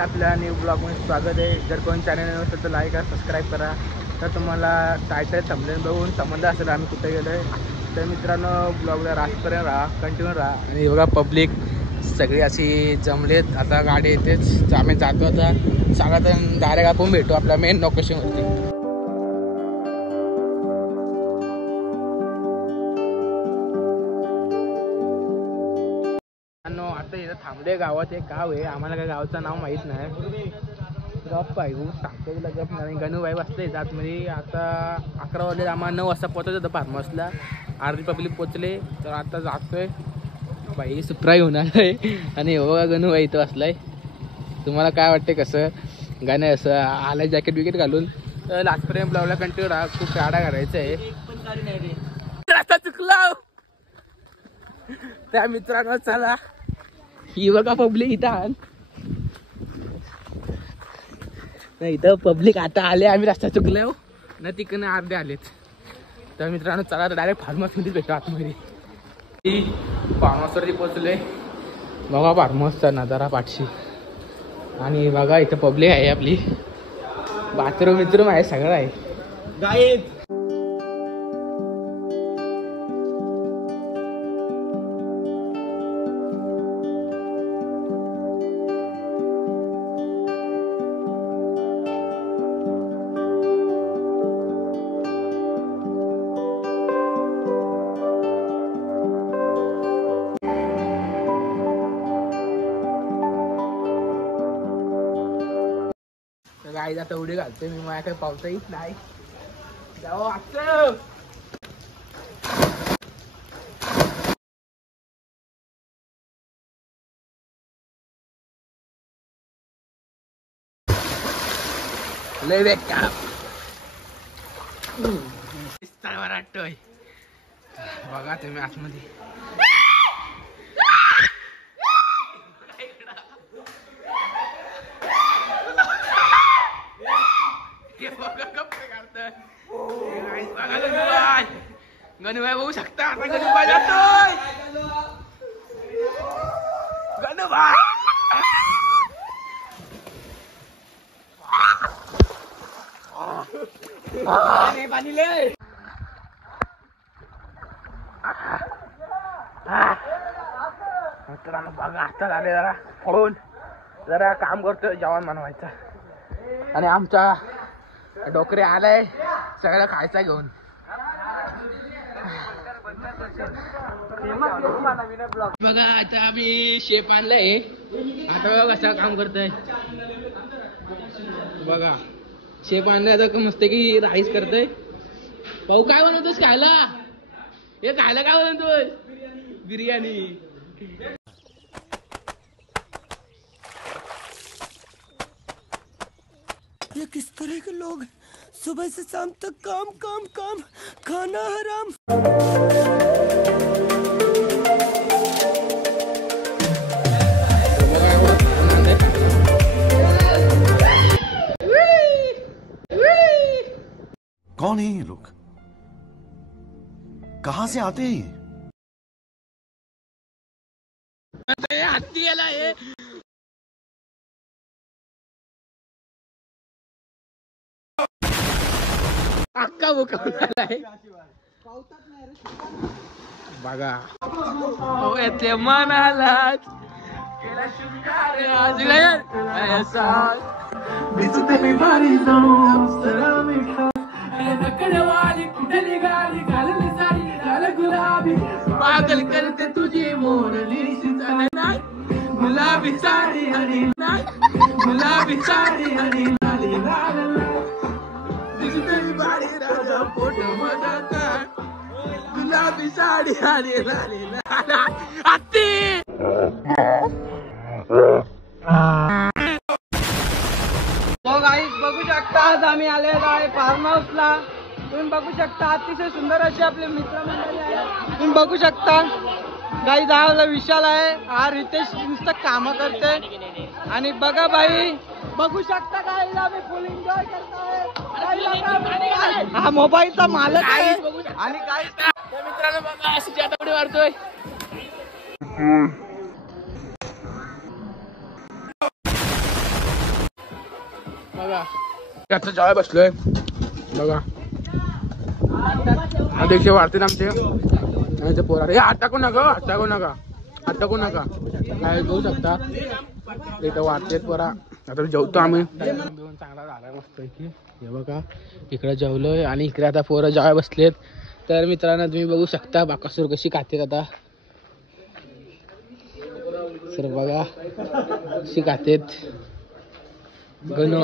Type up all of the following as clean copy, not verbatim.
सगळ्यांचं आपल्या न्यू ब्लॉगमध्ये स्वागत आहे. जर कोणी चॅनल नसेल तर लाईक करा, सबस्क्राईब करा. तर तुम्हाला टायटल थंबनेल बघून समजलं असेल आम्ही कुठे गेलो आहे. तर मित्रांनो ब्लॉगला रातपर्यंत राहा, कंटिन्यू राहा. आणि बघा पब्लिक सगळी अशी जमलेत. आता गाडी येतेच, आम्ही जातो आता. सांगा तर डायरेक्ट आपण भेटू आपल्या मेन लोकेशनवरती. आता इथं थांबले. गावात एक गाव आहे, आम्हाला काय गावचं नाव माहीत नाही. गप पाहिजे सांगतो तुला गप नाही. गणूबाई बसले आतमध्ये. आता 11 वाजले, आम्हाला 9 वाजता पोचायचं होतं फार्म हाऊसला. अर्धी पब्लिक पोचले. तर आता जातोय. बाई सरप्राईज होणार आहे. आणि हो गणूबाई इथं बसलाय. तुम्हाला काय वाटते कसं गाणं असं आलाय जॅकेट विकेट घालून. तर लास्टपर्यंत ब्लॉगला कंटिन्यू राहा. खूप गाडा करायचं आहे. रस्ता चुकला त्या मित्रांनो. चला ही बघा पब्लिक इथं नाही. इथं पब्लिक आता आले. आम्ही रस्ता चुकलो ना, तिकडनं अर्धे आलेत. तर मित्रांनो चला तर डायरेक्ट फार्म हाऊसमध्येच भेटू आतमध्ये. फार्म हाऊसवरती पोचले. बघा फार्म हाऊसचा नजारा पाठशी. आणि बघा इथं पब्लिक आहे आपली. बाथरूम मित्रूम आहे, सगळं आहे. गाईत गाईज आता उडी घालतोय मी. माझ्या काही पावता येत नाही. जाऊ आता लय बेकार वाटतोय. बघा तुम्ही आतमध्ये. गणूबाई बघू शकता. आता गणूबाई जातोय. गणूबाई पाणी ले. मित्रांनो बघा आता झाले जरा पळून जरा काम करतोय जेवण बनवायचं. आणि आमचा डोकरे आलाय सगळं खायचा घेऊन. बघा आता आम्ही शेप आणलाय. आता बघा कसं काम करतोय. बघा शेप आणलाय आता मस्त की राईस करतोय. भाऊ काय बनवतोस खायला? हे खायला काय बनवतोय? बिर्याणी. ये किस तरह के लोग सुबह से शाम तक काम काम काम, खाना हराम. कौन है ये लोग? कहां से आते हैं? हत्ती गेला हे. अक्का बुका आहे. बघा हो येते मनालाच केला शृंगार आज ऐसा दिसते मी भारी जाऊन सरळ मिठा नकडवाली कुठली गाली घालली साडी घाल गुलाबी पागल करते तुझी मोरली शिंदे नाही. गुलाबी साडी हरी नाही. गुलाबी साडी हरी लाली लाल दिसते मी भारी राजा फोटो मनाचा. गुलाबी साडी हरी लाली लाल हत्ती. गाईज बघू शकता आज आम्ही आलेलो आहे फार्म हाऊसला. तुम्ही बघू शकता अतिशय सुंदर अशी आपले मित्रमंडळी आहे. तुम्ही बघू शकता गाईज हा विशाल आहे. हा रितेश नुसतं कामं करते. आणि बघा बाई बघू शकता गाईज आम्ही फुल एन्जॉय करतोय. हा मोबाईलचा मालक आहे. आणि काय मित्रांनो बघा अशी जाटवडी मारतोय. बघा आता जेवाय बसलोय बघा. अध्यक्ष वाढतील आमचे पोरा. हे हात टाकू नका काय घेऊ शकता. इथं वाढतेत पोरा. आता जेवतो आम्ही. चांगला झालाय मस्त की. हे बघा इकडे जेवलोय आणि इकडे आता पोरं जेवाय बसलेत. तर मित्रांनो तुम्ही बघू शकता बाकासूर कशी खातेत आता. सर बघा कशी खातेत. गणू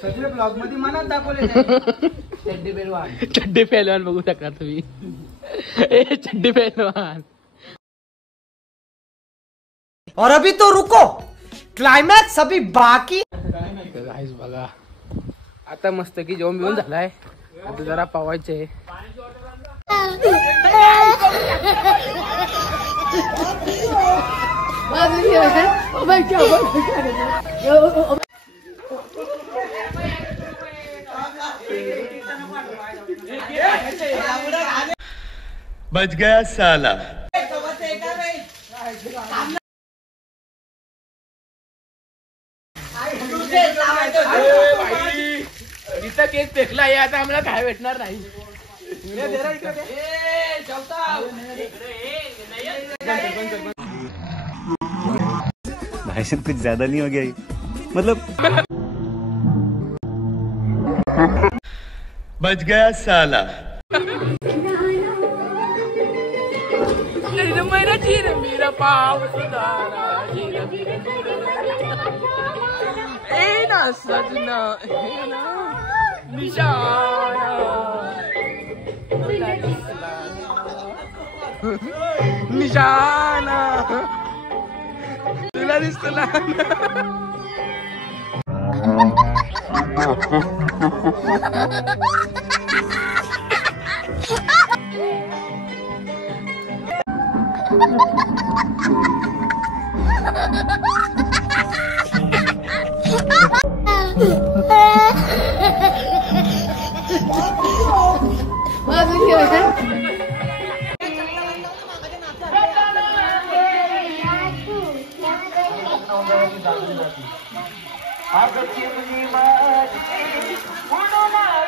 सगळे ब्लॉग मध्ये मनात दाखवले. चड्डी पहलवान बघू शकता तुम्ही. चड्डी पहलवान. और अभी तो रुको, क्लाइमैक्स अभी बाकी. गाईस बघा आता मस्त की जेवण बिवून झालाय. आता जरा पावायचे. बच गया साला. इथं केक फेकला आहे आता आम्हाला काय भेटणार नाही. भाई साहब कुछ ज्यादा नहीं हो गया ये? मतलब बच गया साला. मेरा पाव सजना निशाना निशाना तुला दिसला.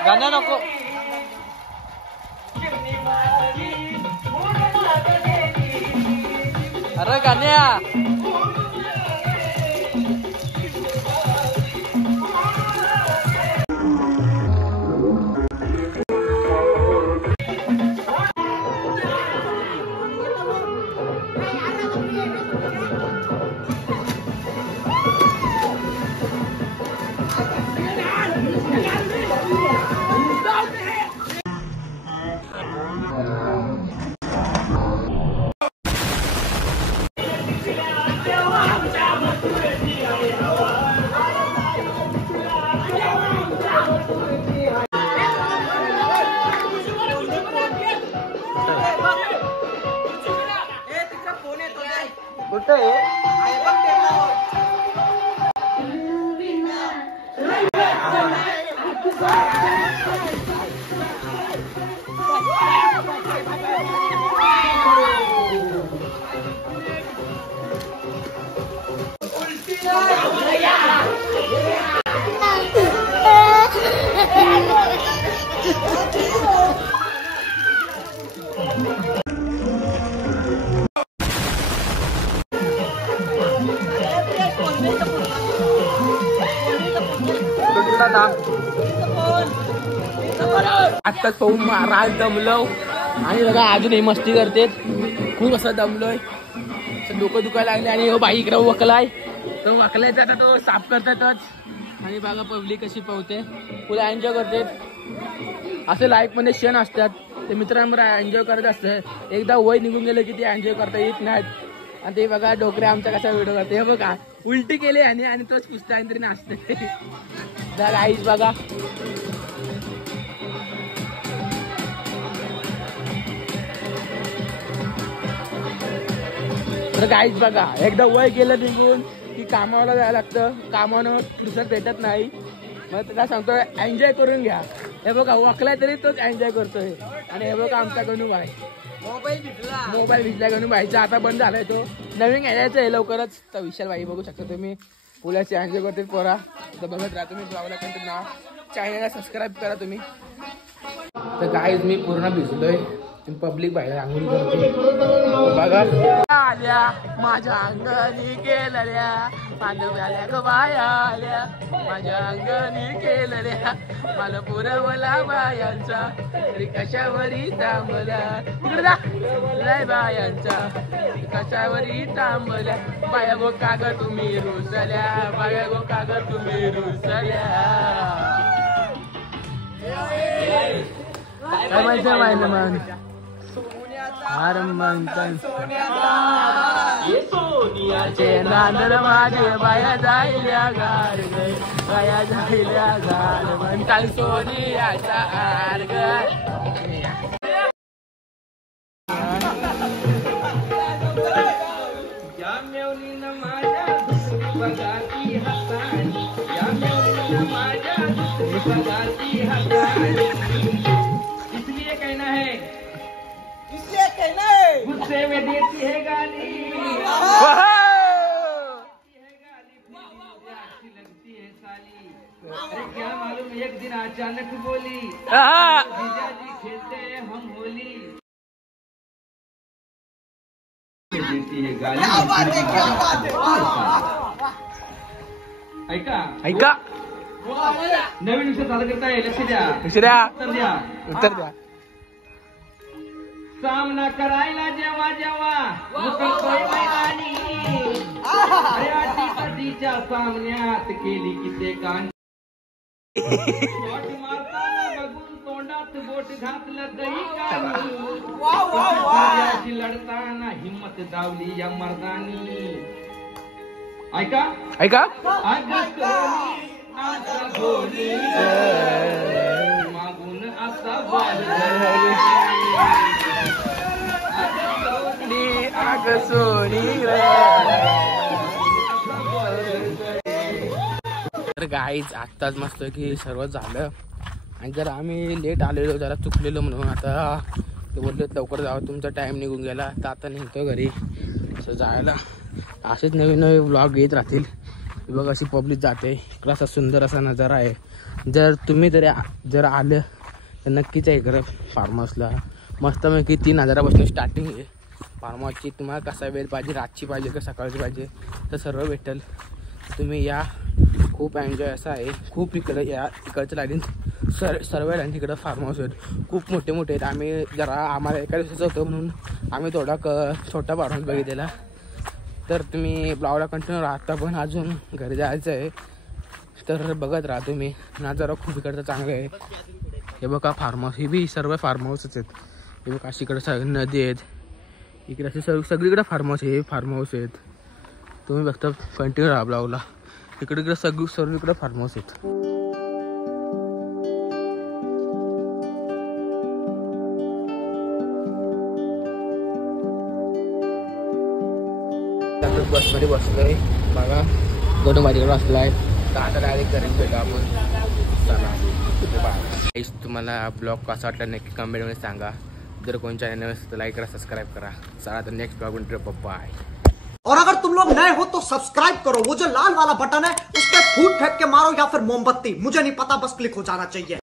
गाणं नको. अरे गाण्या आत्ताच पाहून राज दमलो आणि बघा अजूनही मस्ती करतेत. खूप असं दमलोय. डोकं दुखायला लागले आणि हो बाई इकडे वकलाय. तो वकलायचा आता तो साफ करतातच. आणि बघा पब्लिक कशी पावते. फुल एन्जॉय करते. असे लाईफ मध्ये क्षण असतात ते मित्रांबरोबर एन्जॉय करत असतं. एकदा वय निघून गेलं की ते एन्जॉय करता येत नाहीत. आणि ते बघा डोकरे आमचा कसा व्हिडिओ करते. हे बघा उलटी केली आणि तोच पुसता आणि तरी नाचते. आईच बघा तर गाईच बघा एकदा वय गेलं निघून की कामाला जायला लागतं. कामावर फुरसत भेटत नाही. मग त्याला सांगतो एन्जॉय करून घ्या. हे बघा वकलाय तरी तोच एन्जॉय करतोय. आणि हे बघा आमचा गणू भाई मोबाईल भिजला गणू बाईचा आता बंद झालाय तो. नवीन घ्यायचं आहे लवकरच. तर विशाल बाई बघू शकता तुम्ही पुलाची अँजॉय करते पोरा. तर बघत राहा तुम्ही ब्लॉगला कंटिन्यू नाव चॅनलला सबस्क्राईब करा तुम्ही. तर गाईज मी पूर्ण भिजलोय. पब्लिक बाहेर आंघोळी करते बघा. आल्या माझ्या अंगणी केलेल्या पांडव्याल्या ग बाया आल्या माझ्या अंगणी केलेल्या मला पुरवला बायांचा तरी कशावरी तांबल्या तिकडे जा लय बायांचा कशावरी तांबल्या बाया गो काग तुम्ही रुसल्या बाया गो काग तुम्ही रुसल्या. काय माहिती माहिती मग सोनियाचे नांदर माझे बाया जायल्या गार ग बाया जायल्या गार म्हणतात सोनियाचा हार ग. या मेवणीनं माझ्या बघाती हातानी या मेवणीनं माझ्या बघाती हातानी इसलिए कहना है गुस्से में देती है गाली लगती है साली. अरे क्या मालूम एक दिन अचानक बोली जीजा जी खेलते हैं हम होली देती है गाली. ऐका ऐका नवीन विषय चालू करताय लक्ष द्या उत्तर द्या. सामना करायला जेव्हा जेव्हा उतरतोय मैदानी कधीच्या सामन्यात केली किती कान शॉट मारताना बघून तोंडात बोट घातलं दही कानी लढताना हिम्मत दावली या मर्दानी. ऐका ऐका मागून असा तर गाईज आत्ताच मस्त की सर्व झालं आणि जर आम्ही लेट आलेलो जरा चुकलेलो म्हणून आता ते बोलले लवकर जावं तुमचा टाइम निघून गेला तर आता निघतो घरी असं जायला. असेच नवीन नवीन व्लॉग येत राहतील. बघ अशी पब्लिक जाते इकडं असा सुंदर असा नजारा आहे. जर तुम्ही जर आलं तर नक्कीच आहे इकडं फार्म हाऊसला. मस्तपैकी 3000पासून स्टार्टिंग आहे फार्म हाऊसची. तुम्हाला कसा वेळ पाहिजे रातची पाहिजे का सकाळची पाहिजे तर सर्व भेटेल. तुम्ही या खूप एन्जॉय असा आहे. खूप इकडं या इकडच्या लाईन सर्व लाईन तिकडं फार्म हाऊस आहेत खूप मोठे मोठे आहेत. आम्ही जरा आम्हाला एका दिवसाचं होतं म्हणून आम्ही थोडा छोटा फार्म हाऊस बघितलेला. तर तुम्ही ब्लॉगला कंटिन्यू राहता पण अजून घरी जायचं आहे तर बघत राहा तुम्ही. नजारा खूप इकडचं चांगलं आहे. हे बघा फार्म हाऊस हे बी सर्व फार्म हाऊसच आहेत. हे बघा इकडं नदी आहेत इकडे असे सगळीकडे फार्म हाऊस आहेत. तुम्ही बघता कंटिन्यू राहा ब्लॉगला. इकडे सर्वीकडे फार्म हाऊस आहेत. बसमध्ये बसलोय बघा दोन माझ्याकडे बसलाय तर आता डायरेक्ट घरीच भेटू आपण. चला तुम्हाला ब्लॉग कसा वाटला नक्की कमेंटमध्ये सांगा. जर कोण चॅनल नसेल तर लाईक करा सबस्क्राईब करा. चला तर नेक्स्ट ब्लॉग मध्ये बाय. और अगर तुम लोग नए हो तो सब्सक्राइब करो. वो जो लाल वाला बटन है उस पर फूट फेंक के मारो या फिर मोमबत्ती मुझे नहीं पता बस क्लिक हो जाना चाहिए.